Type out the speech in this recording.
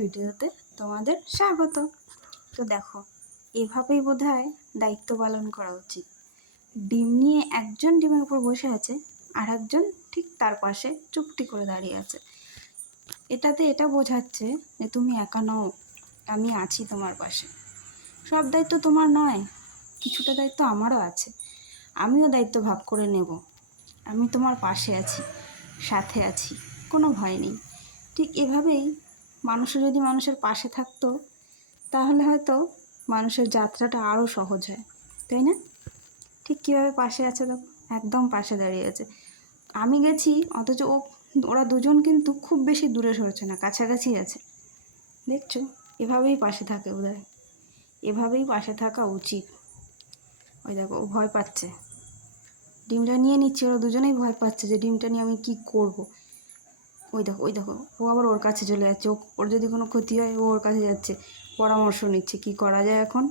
ভিডিওতে তোমাদের স্বাগত। তো দেখো, এভাবেই বোধহয় দায়িত্ব পালন করা উচিত। ডিম নিয়ে একজন ডিমের উপর বসে আছে, আর একজন ঠিক তার পাশে চুপটি করে দাঁড়িয়ে আছে। এটাতে এটা বোঝাচ্ছে যে তুমি একা নও, আমি আছি তোমার পাশে। সব দায়িত্ব তোমার নয়, কিছুটা দায়িত্ব আমারও আছে। আমিও দায়িত্ব ভাগ করে নেব। আমি তোমার পাশে আছি, সাথে আছি, কোনো ভয় নেই। ঠিক এভাবেই মানুষও যদি মানুষের পাশে থাকতো, তাহলে হয়তো মানুষের যাত্রাটা আরও সহজ হয়, তাই না? ঠিক কীভাবে পাশে আছে, তো একদম পাশে দাঁড়িয়ে আছে। আমি গেছি, অথচ ওরা দুজন কিন্তু খুব বেশি দূরে সরছে না, কাছাকাছি আছে। দেখছো, এভাবেই পাশে থাকে ওদের, এভাবেই পাশে থাকা উচিত। ওই দেখো, ও ভয় পাচ্ছে, ডিমটা নিয়ে নিচ্ছে। ওরা দুজনেই ভয় পাচ্ছে যে ডিমটা নিয়ে আমি কি করব। ওই দেখো, ওই দেখো, ও আবার ওর কাছে চলে যাচ্ছে। ওর যদি কোনো ক্ষতি হয়, ও ওর কাছে যাচ্ছে, পরামর্শ নিচ্ছে কি করা যায় এখন।